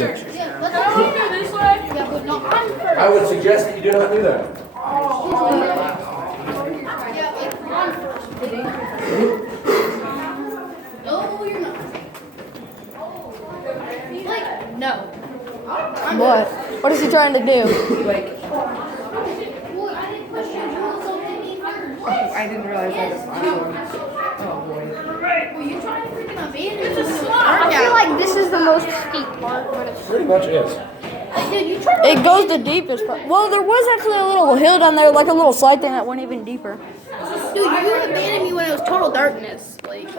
I would suggest that you do not do that. No, you're not. Like, no. What? What is he trying to do? I didn't realize that was last one. Oh boy. Well, you trying to freaking abandon this? I feel like this is the most steep part. Pretty much is. Dude, you try to It goes the deepest part. Well, there was actually a little hill down there, like a little slide thing that went even deeper. Dude, you abandoned me when it was total darkness. Like,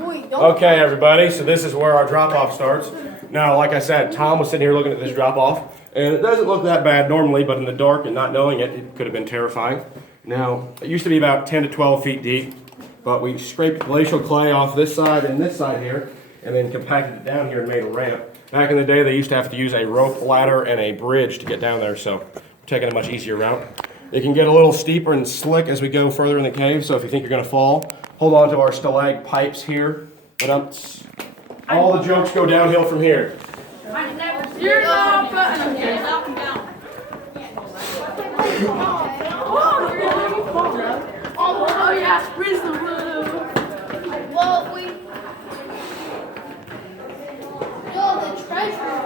wait, don't. Okay, everybody, so this is where our drop-off starts. Now, like I said, Tom was sitting here looking at this drop-off, and it doesn't look that bad normally, but in the dark and not knowing it, it could have been terrifying. Now, it used to be about 10 to 12 feet deep, but we scraped glacial clay off this side and this side here, and then compacted it down here and made a ramp. Back in the day, they used to have to use a rope ladder and a bridge to get down there, so we're taking a much easier route. It can get a little steeper and slick as we go further in the cave, so if you think you're going to fall, hold on to our stalag pipes here. But all the jokes go downhill from here. You're not Oh, yeah, where's the room? Well, the treasure.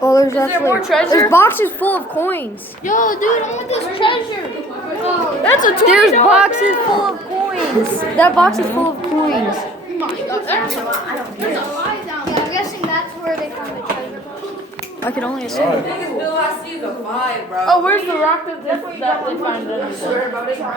Oh, there's there actually more treasure? There's boxes full of coins. Yo, dude, I want this treasure. That's a $20 There's boxes full of coins. That box is full of coins. Oh my God, there's a lie down there. I'm guessing that's where they found the treasure. I can only assume. I think Bill has to use a 5, bro. Oh, where's the rock that they found under?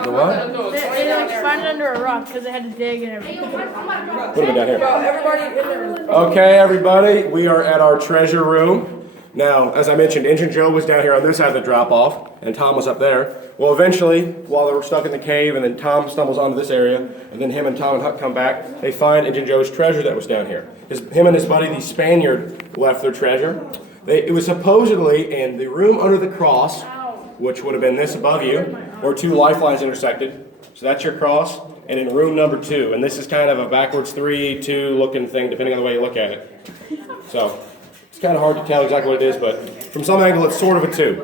The what? They found it under a rock because they had to dig and everything. Put it down here. Bro, everybody in there. Okay, everybody, we are at our treasure room. Now, as I mentioned, Engine Joe was down here on this side of the drop-off, and Tom was up there. Well, eventually, while they were stuck in the cave, and then Tom stumbles onto this area, and then him and Tom and Huck come back, they find Engine Joe's treasure that was down here. Him and his buddy, the Spaniard, left their treasure. It was supposedly in the room under the cross, which would have been this above you, where two lifelines intersected. So that's your cross, and in room number 2. And this is kind of a backwards 3-2 looking thing, depending on the way you look at it. So it's kind of hard to tell exactly what it is, but from some angle, it's sort of a 2.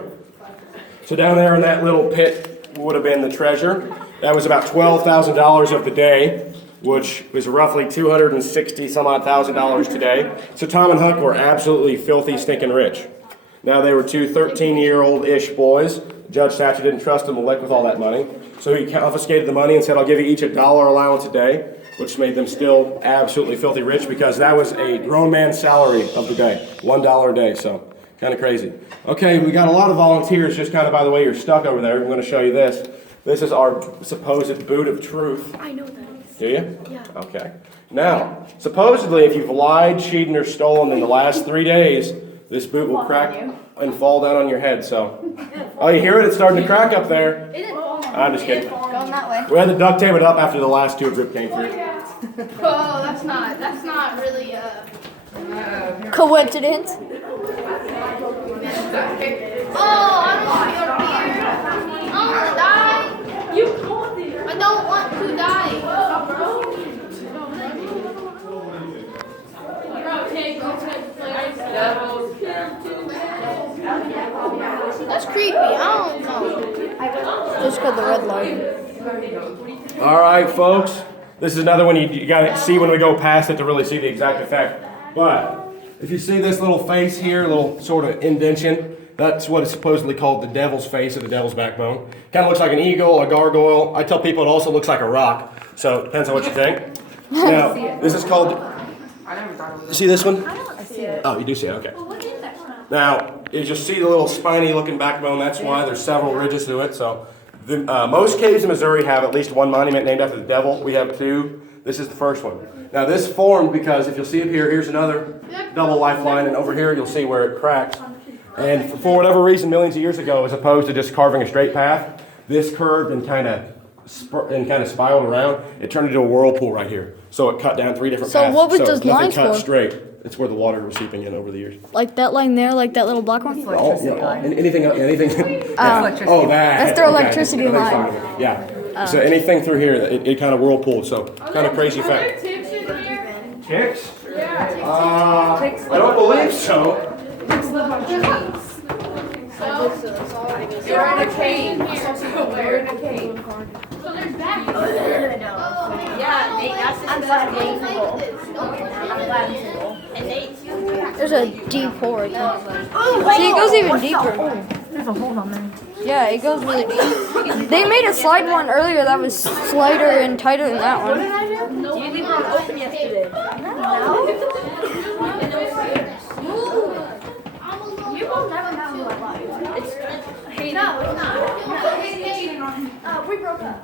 So down there in that little pit would have been the treasure. That was about $12,000 of the day, which was roughly $260,000 today. So Tom and Huck were absolutely filthy, stinking rich. Now they were two 13-year-old-ish boys. Judge Thatcher didn't trust them to lick with all that money. So he confiscated the money and said, I'll give you each $1 allowance a day, which made them still absolutely filthy rich because that was a grown man's salary of the day, $1 a day, so kind of crazy. Okay, we got a lot of volunteers just kind of by the way you're stuck over there. I'm going to show you this. This is our supposed boot of truth. I know that. Do you? Yeah. Okay. Now, supposedly if you've lied, cheated, or stolen in the last 3 days, this boot will crack and fall down on your head, so. Oh, you hear it? It's starting to crack up there. I'm just kidding. Going that way. We had to duct tape it up after the last 2 drip came through. Oh, that's not really, Coincidence? Oh, I don't want your beer. I want to die. You called it. I don't want to die. That's creepy. I don't know. Just got the red light. All right, folks. This is another one you got to see when we go past it to really see the exact effect. But if you see this little face here, little sort of indentation, that's what is supposedly called the devil's face or the devil's backbone. Kind of looks like an eagle, a gargoyle. I tell people it also looks like a rock. So it depends on what you think. Now, this is called... You see this one? I see it. Oh, you do see it, okay. Now, you just see the little spiny looking backbone. That's why there's several ridges to it. So most caves in Missouri have at least one monument named after the devil. We have 2. This is the first one. Now this formed because if you'll see up here, here's another double lifeline, and over here you'll see where it cracks. And for whatever reason, millions of years ago, as opposed to just carving a straight path, this curved and kind of spiraled around. It turned into a whirlpool right here. So it cut down 3 different paths. So what was those nothing lines cut for? straight. It's where the water was seeping in over the years. Like that line there, like that little black one? Oh, yeah. Anything. Electricity. Oh, that. That's their Okay. electricity That makes line. fun of it. Yeah. So anything through here, it kind of whirlpooled. So kind of crazy fact. Tips in here? Ticks? I don't believe so. Ticks live on trees. They're in a cave. They're in a cave. Yeah, I'm glad I'm single. And There's a deep hole right there. See, it goes even deeper. There's a hole on there. Yeah, it goes really deep. They made a slide one earlier that was slider and tighter than that one. You leave it on open yesterday. You will never know who I love. No, it's not. We broke up.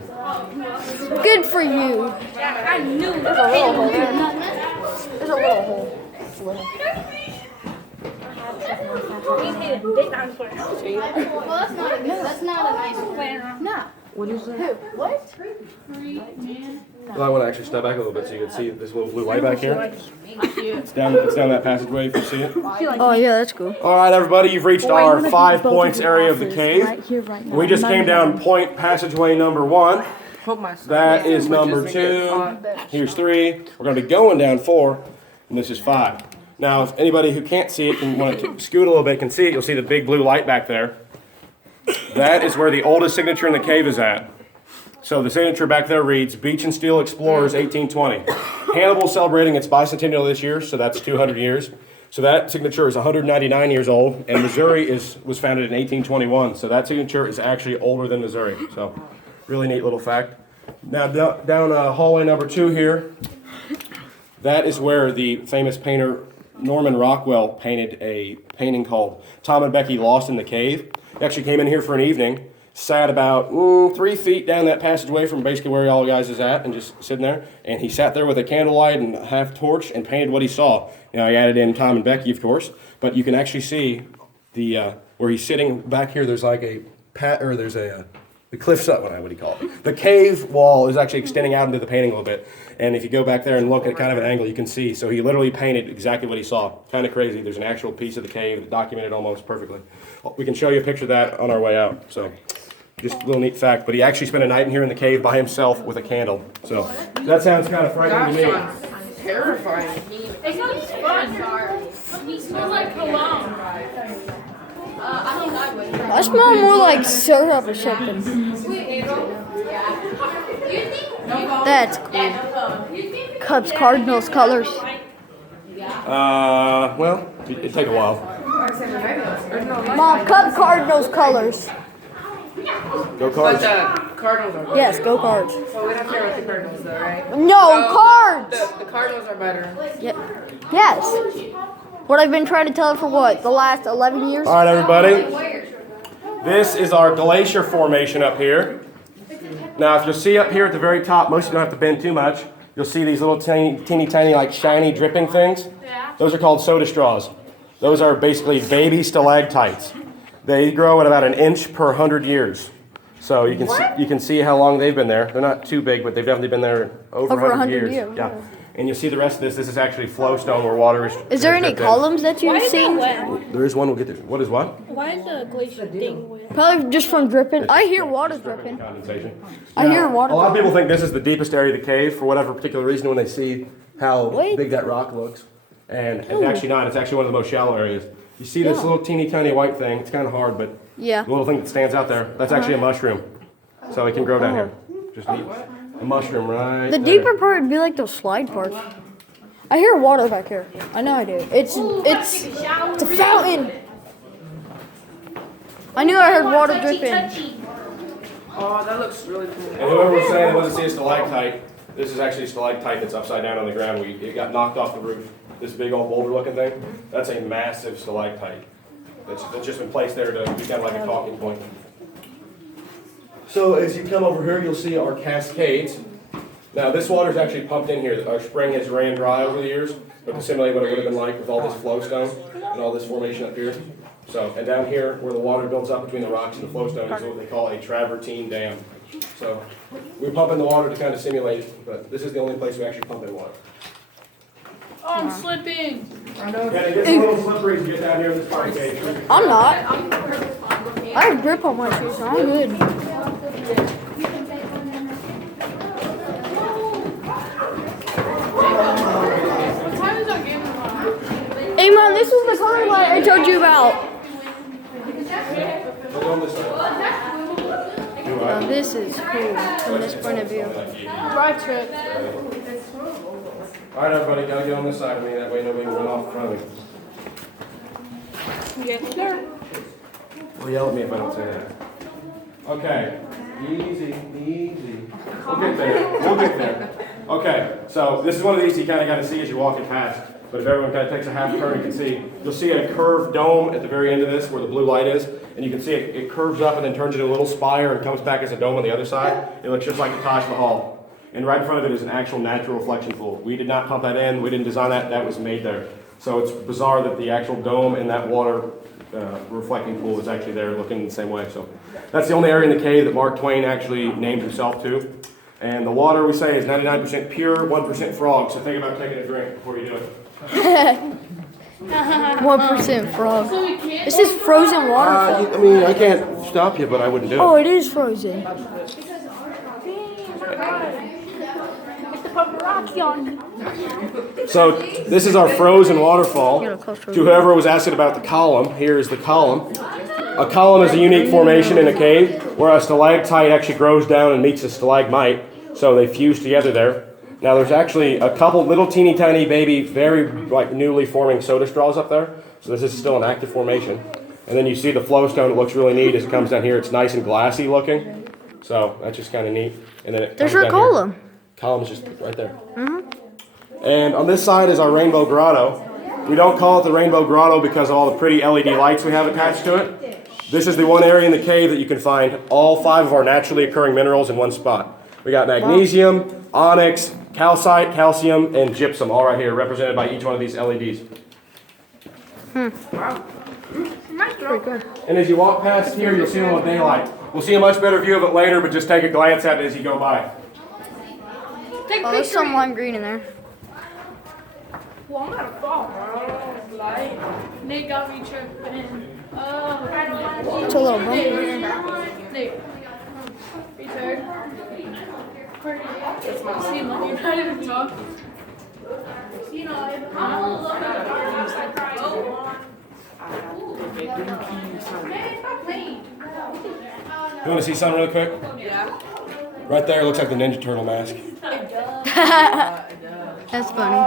Good for you. I knew There's a little hole there. There's a little hole. It's little. Well, that's not a nice plan. No. What is it? What? Well, I want to actually step back a little bit so you can see this little blue light back here. It's down that passageway if you see it. Oh yeah, that's cool. All right, everybody, you've reached our 5 points area of the cave. We just came down point passageway number 1. That is number 2. Here's 3. We're going to be going down 4, and this is 5. Now, if anybody who can't see it and want to scoot a little bit can see it, you'll see the big blue light back there. That is where the oldest signature in the cave is at. So the signature back there reads, Beach and Steel Explorers, 1820. Hannibal's celebrating its bicentennial this year, so that's 200 years. So that signature is 199 years old, and Missouri was founded in 1821. So that signature is actually older than Missouri. So really neat little fact. Now down hallway number 2 here, that is where the famous painter Norman Rockwell painted a painting called Tom and Becky Lost in the Cave. He actually came in here for an evening, sat about 3 feet down that passageway from basically where all you guys is at, and just sitting there. And he sat there with a candlelight and a half torch and painted what he saw. You know, he added in Tom and Becky, of course, but you can actually see the where he's sitting back here. There's like the cliffs up, what do you call it? The cave wall is actually extending out into the painting a little bit. And if you go back there and look at kind of an angle, you can see. So he literally painted exactly what he saw. Kind of crazy. There's an actual piece of the cave that documented almost perfectly. We can show you a picture of that on our way out. So just a little neat fact. But he actually spent a night in here in the cave by himself with a candle. So that sounds kind of frightening to me. Terrifying. It sounds fun. It smells like cologne. I smell more like syrup or something. That's cool. Cubs Cardinals colors. Well, it'd take a while. Mom, Cubs Cardinals colors. Go But Cards. the Cardinals are better. Yes, go Cards. So we don't care about the Cardinals though, right? No, Cards! The Cardinals are better. Yes. What I've been trying to tell her for what? The last 11 years? All right, everybody. This is our glacier formation up here. Now, if you'll see up here at the very top, most of you don't have to bend too much. You'll see these little teeny tiny, like shiny dripping things. Those are called soda straws. Those are basically baby stalactites. They grow at about 1 inch per 100 years. So you can see how long they've been there. They're not too big, but they've definitely been there over 100 years. Yeah. And you'll see the rest of this. This is actually flowstone where water is. Is there any columns that you've seen? There is one. We'll get to. What is what? Why is the glacier thing with? Probably just from dripping. I hear water dripping. Condensation. I hear water. A lot of people think this is the deepest area of the cave for whatever particular reason when they see how big that rock looks. And it's actually not. It's actually one of the most shallow areas. You see this little teeny tiny white thing. It's kind of hard, but Yeah. the little thing that stands out there, that's actually a mushroom. So it can grow down here. Just neat. A mushroom right The there. deeper part would be like those slide parts. I hear water back here. I know I do. It's a fountain. I knew I heard water dripping. Oh, that looks really cool. And whoever was saying it wasn't see a stalactite, this is actually a stalactite that's upside down on the ground. It got knocked off the roof. This big old boulder looking thing, that's a massive stalactite. That's just been placed there to be kind of like a talking point. So as you come over here, you'll see our cascades. Now this water is actually pumped in here. Our spring has ran dry over the years, but to simulate what it would have been like with all this flowstone and all this formation up here. So, and down here where the water builds up between the rocks and the flowstone is what they call a travertine dam. So we pump in the water to kind of simulate it, but this is the only place we actually pump in water. Oh, I'm slipping. And it gets a little slippery as you get down here in this part of the cave. I'm not. I have grip on my shoes, so I'm good. this is the color light I told you about. Look on this side. Now this is cool from this point of view. Right trip. All right, everybody, gotta get on this side of me. That way nobody can run off in front of me. Yes, sir. Or yell at me if I don't say that. Okay, easy, easy. We'll get there. We'll get there. Okay, so this is one of these you kind of got to see as you're walking past. But if everyone kind of takes a half turn, you can see, you'll see a curved dome at the very end of this where the blue light is. And you can see it curves up and then turns into a little spire and comes back as a dome on the other side. It looks just like the Taj Mahal. And right in front of it is an actual natural reflection pool. We did not pump that in. We didn't design that. That was made there. So it's bizarre that the actual dome and that water reflecting pool is actually there looking the same way. So that's the only area in the cave that Mark Twain actually named himself to. And the water, we say, is 99% pure, 1% frog. So think about taking a drink before you do it. 1% frog. This is frozen waterfall. I mean, I can't stop you, but I wouldn't do it. Oh, it is frozen. So this is our frozen waterfall. To whoever was asking about the column, here is the column. A column is a unique formation in a cave where a stalactite actually grows down and meets a stalagmite. So they fuse together there. Now there's actually a couple little teeny tiny baby, very like newly forming soda straws up there. So this is still an active formation. And then you see the flowstone. It looks really neat as it comes down here. It's nice and glassy looking. So that's just kind of neat. And then it There's comes your down here. column. Column's just right there. And on this side is our rainbow grotto. We don't call it the rainbow grotto because of all the pretty LED lights we have attached to it. This is the one area in the cave that you can find all 5 of our naturally occurring minerals in one spot. We got magnesium, onyx, calcite, calcium, and gypsum all right here, represented by each one of these LEDs. And as you walk past here, you'll see a little daylight. We'll see a much better view of it later, but just take a glance at it as you go by. Oh, there's some lime green in there. Well, I'm gonna fall. Like, Nate got me tripping. Oh, It's a little bumpy. Nate. Retard. You seem like you're not even talking. You know, I'm gonna look at the darkness like You want to see something really quick? Yeah. Right there looks like the Ninja Turtle mask. That's funny.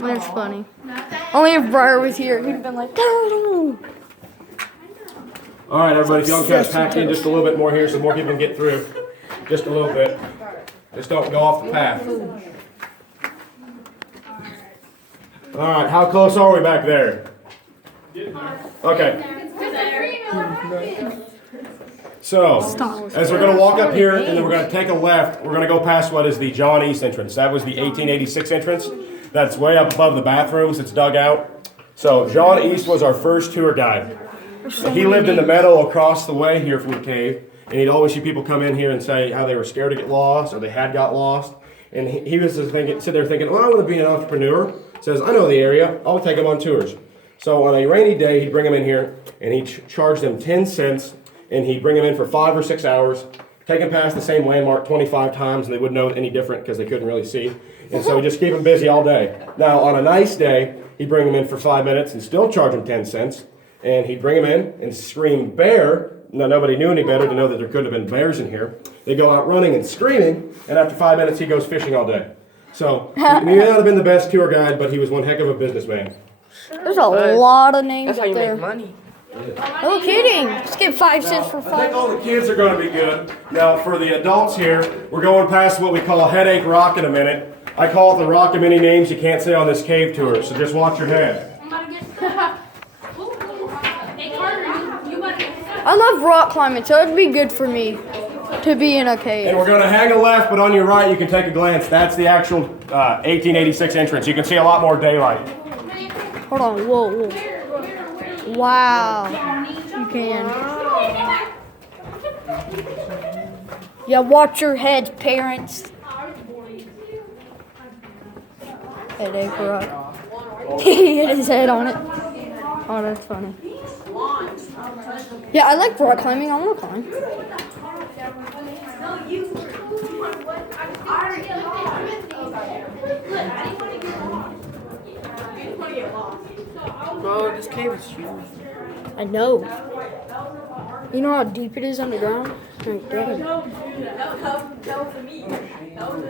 That's funny. Only if Briar was here, he'd have been like, "Turtle." All right, everybody, if y'all can pack in just a little bit more here so more people can get through. Just a little bit. Just don't go off the path. All right, how close are we back there? Okay. So, as we're going to walk up here and then we're going to take a left, we're going to go past what is the John East entrance. That was the 1886 entrance. That's way up above the bathrooms. It's dug out. So, John East was our first tour guide. He lived in the meadow across the way here from the cave. And he'd always see people come in here and say how they were scared to get lost or they had got lost. And he was just thinking, sit there thinking, well, I want to be an entrepreneur. Says, I know the area. I'll take them on tours. So on a rainy day, he'd bring them in here and he'd charge them 10 cents. And he'd bring them in for 5 or 6 hours, take them past the same landmark 25 times, and they wouldn't know any different because they couldn't really see. And so he'd just keep them busy all day. Now, on a nice day, he'd bring them in for 5 minutes and still charge them 10 cents. And he'd bring them in and scream bear. Now, nobody knew any better to know that there could have been bears in here. They go out running and screaming, and after 5 minutes, he goes fishing all day. So he may not have been the best tour guide, but he was one heck of a businessman. There's a lot of names That's how up you there. make money. No kidding. Just get 5 cents for I think 5. all the kids are going to be good. Now, for the adults here, we're going past what we call a headache rock in a minute. I call it the rock of many names you can't say on this cave tour, so just watch your head. I love rock climbing, so it'd be good for me to be in a And cave. we're going to hang a left, but on your right, you can take a glance. That's the actual 1886 entrance. You can see a lot more daylight. Hold on. Whoa, whoa. Wow. You can. Yeah, watch your heads, parents. Headache rock. He hit his head on it. Oh, that's funny. Yeah, I like rock climbing. I want to climb. bro. This cave is huge. I know. You know how deep it is underground? Like, damn.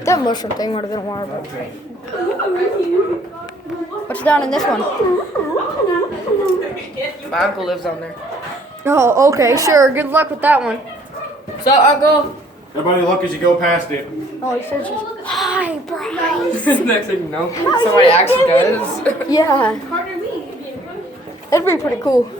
That mushroom thing would have been a while, but. What's down in this one? My uncle lives down there. Oh, okay, sure. Good luck with that one. So, uncle. Everybody look as you go past it. Oh, he says just, hi, Bryce. Next thing you know, somebody actually does. Yeah. That'd be pretty cool.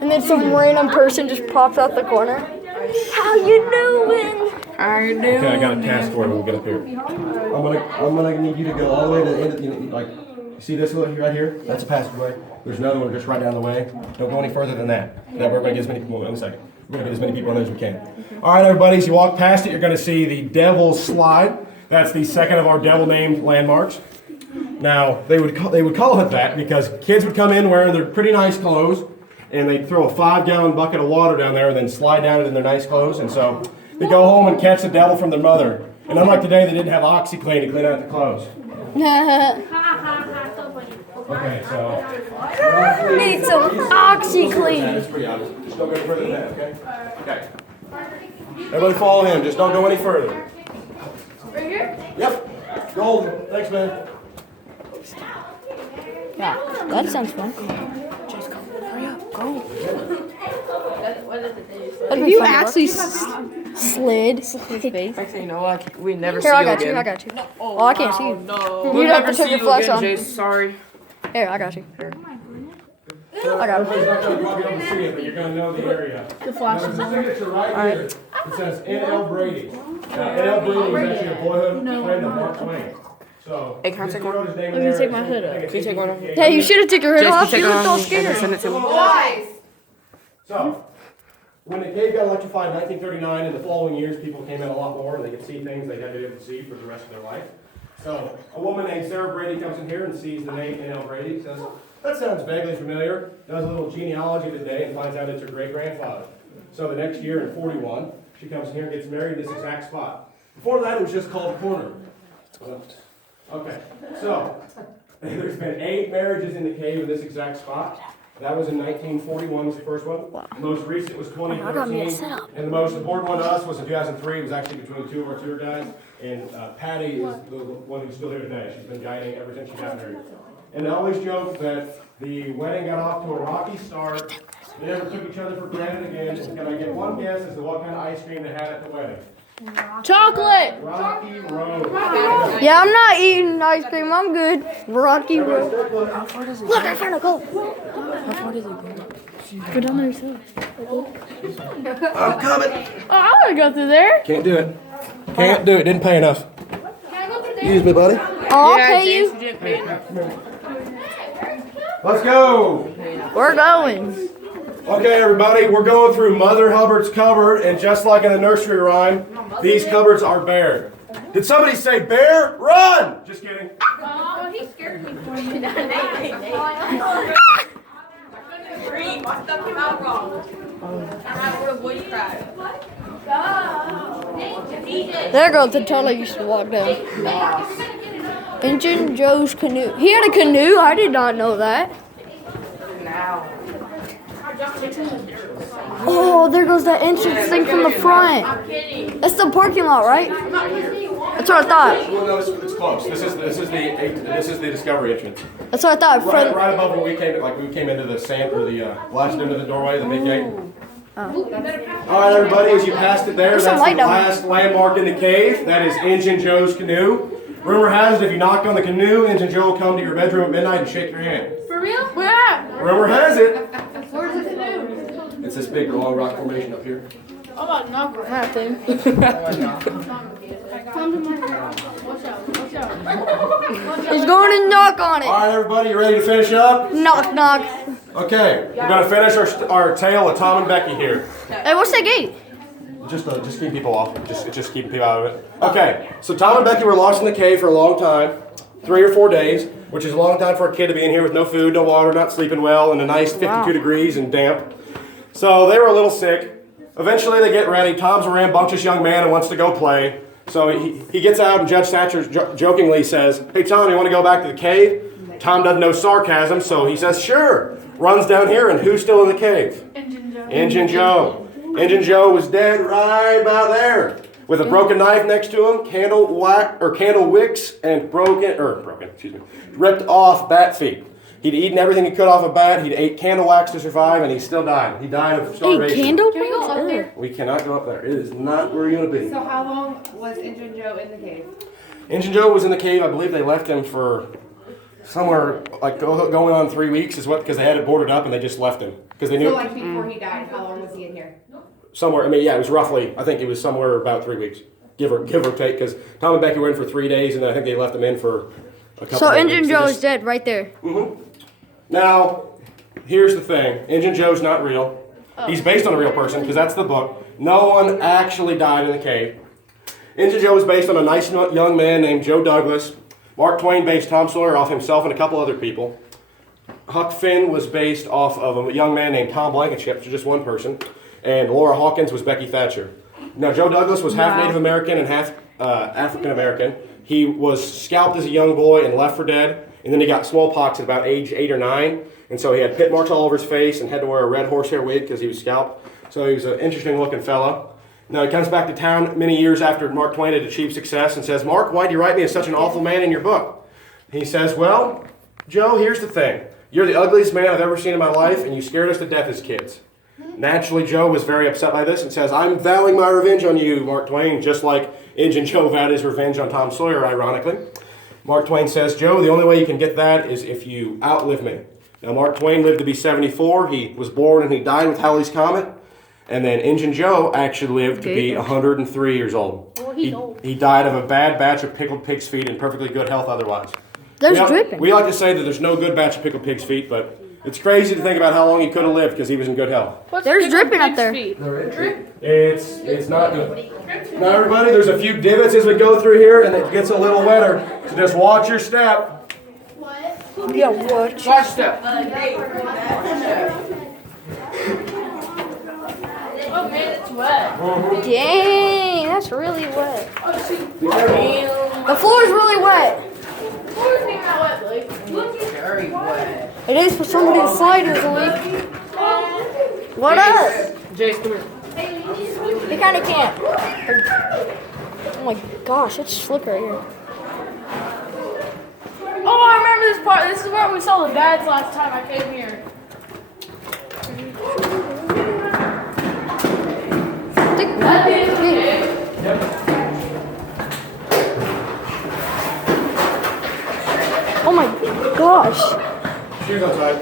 And then some random person just pops out the corner. How you doing? How you doing? Okay, I got a task for you when we get up here. I'm gonna need you to go all the way to the end of like, you see this one right here? That's a passageway. There's another one just right down the way. Don't go any further than that. That we're gonna get as many people in a second. We're gonna get as many people in there as we can. All right, everybody, as you walk past it, you're gonna see the Devil's Slide. That's the second of our devil-named landmarks. Now, they would call it that because kids would come in wearing their pretty nice clothes, and they'd throw a 5-gallon bucket of water down there and then slide down it in their nice clothes. And so they go home and catch the devil from their mother. And unlike today, they didn't have OxyClean to clean out the clothes. Okay, so. Need some OxyClean. That's pretty obvious. Just don't go further than that, okay? Okay. Everybody follow him. Just don't go any further. Right here? Yep. Golden. Thanks, man. Yeah, that sounds fun. If you actually slid. Actually, you know what? We never Here, see I you got you. again. I got you. Oh, I can't see you. No. You'd We'll have to never take see your you flash again, on. Jace. Sorry. Here, I got you. I got it. Everybody's not going to be able to see it, but you're going to know the area. The flash. There's a signature right here. It says N.L. Brady. Now, N.L. Brady was actually a boyhood friend of Mark Twain. So, Hey, can I take one? wrote his name in Let me there. take my hood up. Can you take one off? Hey, you should have taken your hood Jace, off. can You you looked all take it on? scared. Send it to me. So, when the cave got electrified in 1939, in the following years, people came in a lot more and they could see things they hadn't been able to see for the rest of their life. So, a woman named Sarah Brady comes in here and sees the name N.L. Brady, says, that sounds vaguely familiar, does a little genealogy today and finds out it's her great-grandfather. So the next year in 41, she comes in here and gets married in this exact spot. Before that, it was just called a corner. Okay, so there's been 8 marriages in the cave in this exact spot. That was in 1941 was the first one. The most recent was 2013. And the most important one to us was in 2003. It was actually between 2 of our tour guides. And Patty is the one who's still here today. She's been guiding ever since she got married. And they always joke that the wedding got off to a rocky start. They never took each other for granted again. Can I get one guess as to what kind of ice cream they had at the wedding? Chocolate. Rocky Road. Yeah, I'm not eating ice cream. I'm good. Rocky Road. Look, I found a gold. Go down there yourself. I'm coming. Oh, I want to go through there. Can't do it. Can't do it. Didn't pay enough. Can I go through there? Excuse me, buddy. I'll pay Jace, you. you didn't pay enough. Let's go. We're going. Okay, everybody, we're going through Mother Hubbard's cupboard, and just like in the nursery rhyme, these cupboards are bare. Did somebody say bear? Run! Just kidding. Oh, he scared me for you. There goes the tunnel I used to walk down. Injun Joe's canoe. He had a canoe? I did not know that. Now. Oh, there goes that entrance thing from the front. That's the parking lot, right? That's what I thought. Well, no, it's close. This is the discovery entrance. That's what I thought. Right above where we came into the sand or the last into the doorway, the big gate. All right, everybody, as you passed it there, There's that's some the light down there. last landmark in the cave. That is Injun Joe's canoe. Rumor has it if you knock on the canoe, Injun Joe will come to your bedroom at midnight and shake your hand. For real? Where at? Rumor has it. Where's the canoe? It's this big long rock formation up here. I'm about to knock on that thing. Come to my house. Watch out. Watch out. He's going to knock on All it. right, everybody, you ready to finish up? Knock, knock. Okay, we're gonna finish our tale with Tom and Becky here. Hey, what's that gate? Just keep people off. Just keep people out of it. Okay, so Tom and Becky were lost in the cave for a long time, 3 or 4 days, which is a long time for a kid to be in here with no food, no water, not sleeping well, and a nice 52 degrees and damp. So they were a little sick. Eventually they get ready. Tom's a rambunctious young man and wants to go play. So he gets out and Judge Thatcher jokingly says, "Hey Tom, you want to go back to the cave?" Tom doesn't know sarcasm, so he says, sure. Runs down here, and who's still in the cave? Engine Joe. Engine Joe. Engine Joe was dead right about there, with a broken knife next to him, candle wicks, and ripped off bat feet. He'd eaten everything he could off a bat. He'd ate candle wax to survive, and he still died. He died of starvation. candle Can we go up there? We cannot go up there. It is not where you're going to be. So how long was Engine Joe in the cave? Engine Joe was in the cave. I believe they left him for somewhere like going on 3 weeks, because they had it boarded up and they just left him because they knew. So like before he died, how long was he in here? Somewhere. I mean, yeah, it was roughly. I think it was somewhere about 3 weeks, give or take, because Tom and Becky were in for 3 days, and I think they left him in for a couple. So of Engine weeks. Joe is dead right there. Now, here's the thing. Engine Joe's not real. He's based on a real person, because that's the book. No one actually died in the cave. Engine Joe is based on a nice young man named Joe Douglas. Mark Twain based Tom Sawyer off himself and a couple other people. Huck Finn was based off of a young man named Tom Blankenship, so just one person. And Laura Hawkins was Becky Thatcher. Now, Joe Douglas was half Native American and half African American. He was scalped as a young boy and left for dead. And then he got smallpox at about age 8 or 9. And so he had pit marks all over his face and had to wear a red horsehair wig because he was scalped. So he was an interesting looking fellow. Now he comes back to town many years after Mark Twain had achieved success and says, Mark, why do you write me as such an awful man in your book? He says, well, Joe, here's the thing. You're the ugliest man I've ever seen in my life, and you scared us to death as kids. Naturally, Joe was very upset by this and says, I'm vowing my revenge on you, Mark Twain, just like Engine Joe vowed his revenge on Tom Sawyer, ironically. Mark Twain says, Joe, the only way you can get that is if you outlive me. Now, Mark Twain lived to be 74. He was born and he died with Halley's Comet. And then Engine Joe actually lived to be 103 years old. Well, he's old. He died of a bad batch of pickled pig's feet in perfectly good health otherwise. There's dripping. We like to say that there's no good batch of pickled pig's feet, but it's crazy to think about how long he could have lived because he was in good health. What's There's pickled dripping up pig's there. feet? It's not good. Now everybody, there's a few divots as we go through here, and it gets a little wetter. So just watch your step. Yeah, what? Watch step. Oh man, it's wet. Dang, that's really wet. Oh, see. The floor is really wet. Where's the that wet, Blake? Look at Very wet. It is for somebody to slide easily. What up? Jace, come here. You kind of can't. Oh my gosh, it's slick right here. Oh, I remember this part. This is where we saw the dads last time I came here. Oh my gosh. Shoes outside.